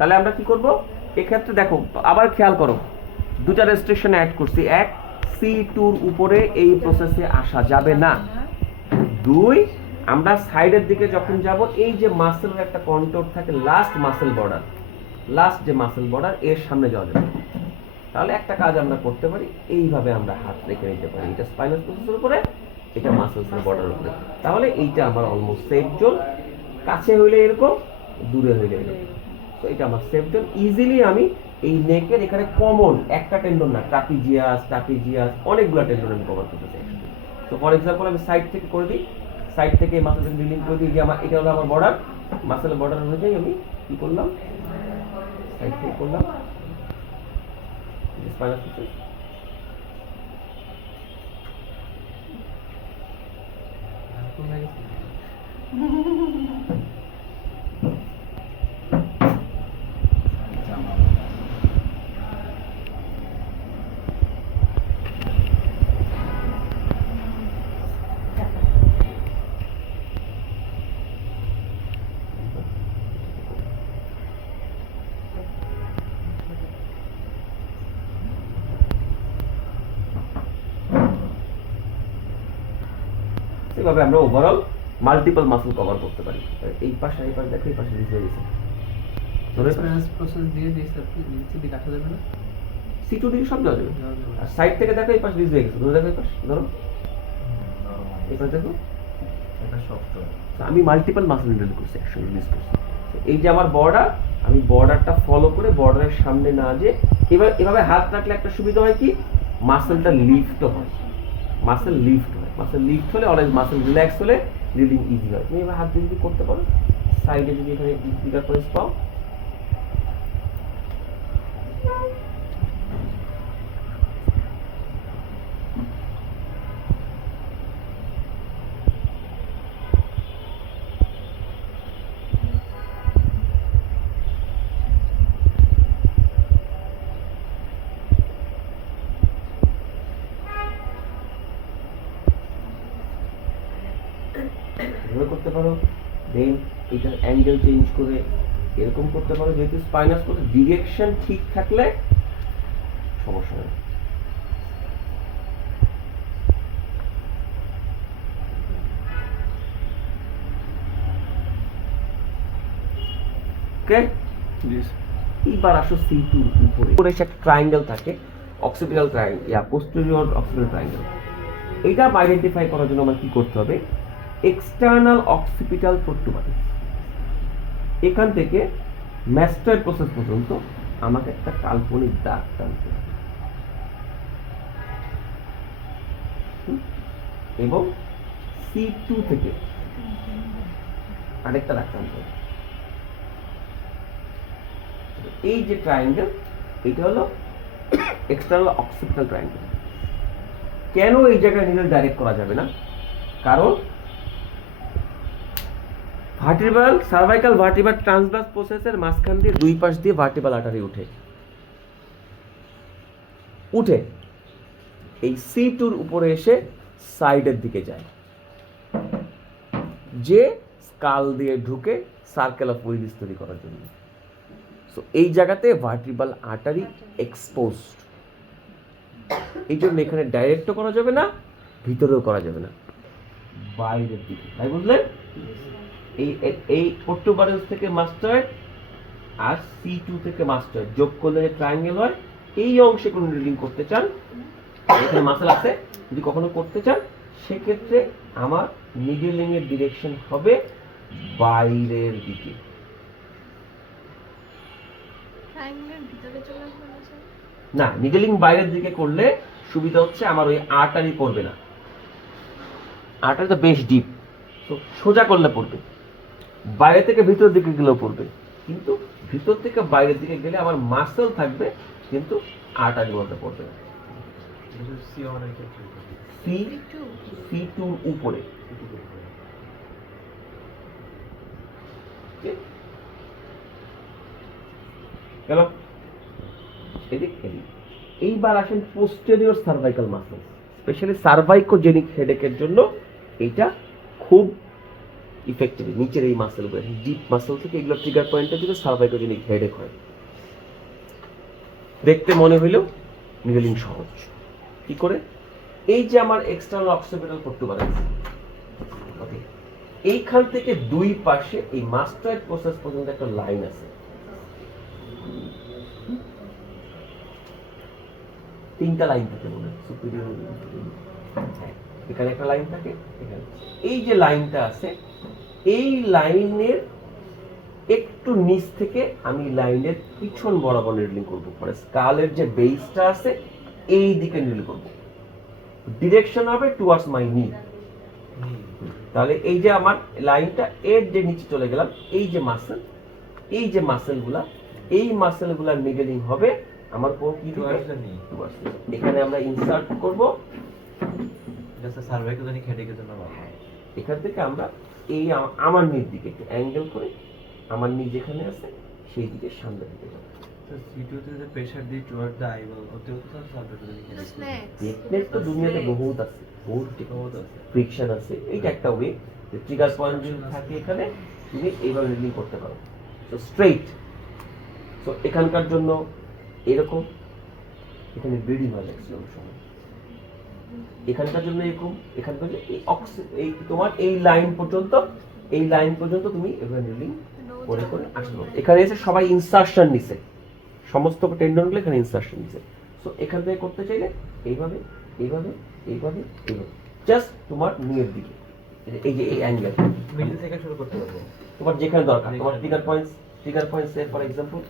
তাহলে আমরা কি করব, এক্ষেত্রে দেখো আবার খেয়াল করো, দুটা রেস্ট্রিকশন অ্যাড করছি। এক, C2 উপরে এই প্রসেসে আসা যাবে না। দুই, আমরা সাইডের দিকে যখন যাব, এই যে মাসেলের একটা কন্ট্রোল থাকে, লাস্ট মাসেল বর্ডার, লাস্ট যে মাসেল বর্ডার, এর সামনে যাওয়া যাবে। তাহলে একটা কাজ আমরা করতে পারি, এইভাবে আমরা হাত রেখে নিতে পারি, এটা স্পাইনাল প্রসেসের উপরে, এটা মাসেলসের বর্ডারের উপরে। তাহলে এইটা আমার অলমোস্ট সেফ জোন। কাছে হইলে এরকম, দূরে হইলে এরকম। তো এটা আমার সেফ জোন। ইজিলি আমি এই নেকের এখানে কমন একটা টেন্ডন না, ট্রাপিজিয়াস অনেকগুলো টেন্ডন আমি কভার করতে চাই। তো ফর এক্সাম্পল আমি সাইড থেকে করে দিই, সাইড থেকে মাসেলকে রিলিং করে দিই, যে আমার এটা হলো আমার বর্ডার, মাসেলের বর্ডার অনুযায়ী আমি কি করলাম, সাইড থেকে করলাম স্পাইনাল প্রসেস। এভাবে আমরা ওভারঅল মাল্টিপল মাসল কভার করতে পারি। এই পাশে এই পাশে দেখো, এই পাশে রিজ হয়ে গেছে। প্রসেস দিয়ে দিই স্যার, নিচে দিকে আসা যাবে না, C2 দিকে সব যাওয়া যাবে। আর সাইড থেকে দেখো, এই পাশে রিজ হয়ে গেছে, ধরে দেখো এই পাশে, ধরো এই পাশে দেখো, এটা শক্ত। আমি মাল্টিপল মাসল হ্যান্ডেল করছি, একসঙ্গে রিলিজ করছি। এই যে আমার বর্ডার, আমি বর্ডারটা ফলো করে বর্ডারের সামনে না যে এভাবে হাত রাখলে একটা সুবিধা হয় কি, মাসেলটা লিফট হয়, মাসেল লিফট হয়। মাসেল লিফট হলে অলওয়েজ মাসেল রিল্যাক্স হলে রিডিং ইজি হয়। তুমি এবার হাত দিয়ে যদি করতে পারো, সাইডে যদি এখানে ফিগার পয়েন্টস পাও, এভাবে করতে পারো। দেন এটার অ্যাঙ্গেল চেঞ্জ করে এরকম করতে পারো। যেহেতু স্পাইনাস করে ডিরেকশন ঠিক থাকলে সমস্যা নেই। ওকে, এইবার আসো C2 উপরে একটা ট্রায়াঙ্গেল থাকে, occipital triangle, posterior occipital triangle. এটা আইডেন্টিফাই করার জন্য আমার কি করতে হবে, এক্সটার্নাল অক্সিপিটাল প্রোট্রুবারেন্স, এখান থেকে ম্যাস্টয়েড প্রসেস পর্যন্ত আমাকে একটা কাল্পনিক দাগ টানতে হবে, এবং C2 থেকে আরেকটা দাগ টানতে হবে। এই যে ট্রায়াঙ্গেল, এটা হলো এক্সটার্নাল অক্সিপিটাল ট্রায়াঙ্গেল। কেন এই জায়গায় নিডল ডাইরেক্ট করা যাবে না, কারণ ভার্টিব্রাল সার্ভাইকাল ভার্টিব্রাল ট্রান্সভার্স প্রসেসের মাঝখান দিয়ে দুই পাশ দিয়ে ভার্টিব্রাল আর্টারি উঠে এই C2 উপরে এসে সাইডের দিকে যায়, যে স্কাল দিয়ে ঢুকে সার্কেল অফ উইলিস তৈরি করার জন্য। সো এই জায়গাতে ভার্টিব্রাল আর্টারি এক্সপোজড, এই জন্য এখানে ডাইরেক্টও করা যাবে না, ভিতরেও করা যাবে না, বাইরের দিকে। তাই বুঝলেন? এই প্রোট্রুবারেন্স থেকে মাস্টার্ড আর C2 থেকে মাস্টার্ড যোগ করলে যে ট্রায়াঙ্গেল হয়, এই অংশে কোনো রিডিং করতে চান, এখানে মাসেল আছে, যদি কখনো করতে চান, সেক্ষেত্রে আমার নিডলিং এর ডিরেকশন হবে বাইরের দিকে। না, নিডলিং বাইরের দিকে করলে সুবিধা হচ্ছে আমার ওই আর্টারি পড়বে না, আর্টারি তো বেশ ডিপ, তো সোজা করলে পড়বে, বাইরে থেকে ভিতরের দিকে গেলেও পড়বে, কিন্তু ভিতর থেকে বাইরের দিকে গেলে আমার মাসেল থাকবে, কিন্তু আর্টারি বলতে পড়বে না। C2 উপরে গেল, এদিক এদিক। এইবার আসেন পোস্টেরিয়র সার্ভাইকাল মাসেল, স্পেশালি সার্ভাইকোজেনিক হেডেকের জন্য এটা খুব ইফেক্টিভলি নিচের এই মাসেলগুলো ডিপ মাসেল থেকে এগুলো ট্রিগার পয়েন্টের দিকে সার্ভাইকোজেনিক হেডেক হয়। দেখতে মনে হইলেও নিডলিং সহজ। কি করে? এই যে আমার এক্সটার্নাল অক্সিপিটাল প্রোটুবারেন্স, ওকে, এইখান থেকে দুই পাশে এই মাস্টার্ড প্রসেস পর্যন্ত একটা লাইন আছে, তিনটা লাইন থাকে মনে হয়, সুপিরিয়র, এখানে একটা লাইন থাকে, এখানে এই যে লাইনটা আছে, এই লাইনের একটু নিচ থেকে আমি লাইনের পিছন বরাবর নিডলিং করব, মানে স্কালের যে বেসটা আছে এই দিকে নিডল করব, ডিরেকশন হবে টুয়ার্ডস মাই নি। তাহলে এই যে আমার লাইনটা এর যে নিচে চলে গেলাম, এই যে মাসেল, এই যে মাসেলগুলা, এই মাসেলগুলা নিডলিং হবে আমার কোন কি দিকে? Towards the knee। এখানে আমরা ইনসার্ট করব, জাস্ট সার্ভাইকোজেনিক হেডেকের জন্য ভালো। এখান থেকে আমরা এই আমার নিচ দিকে একটু অ্যাঙ্গেল করে আমার নিচ যেখানে আছে সেই দিকে সামনে দিকে যাব। তো সিটুতে যে প্রেসার দিয়ে টুয়ার্ড দ্য আইবল ওতেও তো সার্ভাইকোজেনিক হেডেক। টেকনিক তো দুনিয়াতে বহুত আছে, বহুত বহুত আছে। ফ্রিকশন আছে, এইটা একটা ওয়ে যে ট্রিগার পয়েন্ট যদি থাকে এখানে তুমি এইভাবে রিলিং করতে পারো। তো স্ট্রেইট, তো এখানকার জন্য এরকম, এখানে ব্লিডিং হয় ম্যাক্সিমাম সময়, এখানকার জন্য এরকম, এখানকার জন্য এই তোমার এই লাইন পর্যন্ত, এই লাইন পর্যন্ত তুমি এভাবে রিলিং করে করে আসতে পারো। এখানে এসে সবাই ইনসার্শন নিছে, সমস্ত টেন্ডনগুলো এখানে ইনসার্শন নিছে। সো এখান থেকে করতে চাইলে এইভাবে এইভাবে এইভাবে এইভাবে জাস্ট তোমার নিয়ের দিকে, এই যে এই অ্যাঙ্গেল মিডল থেকে শুরু করতে পারবো। তোমার যেখানে দরকার, তোমার ট্রিগার পয়েন্টস ফর এক্সাম্পল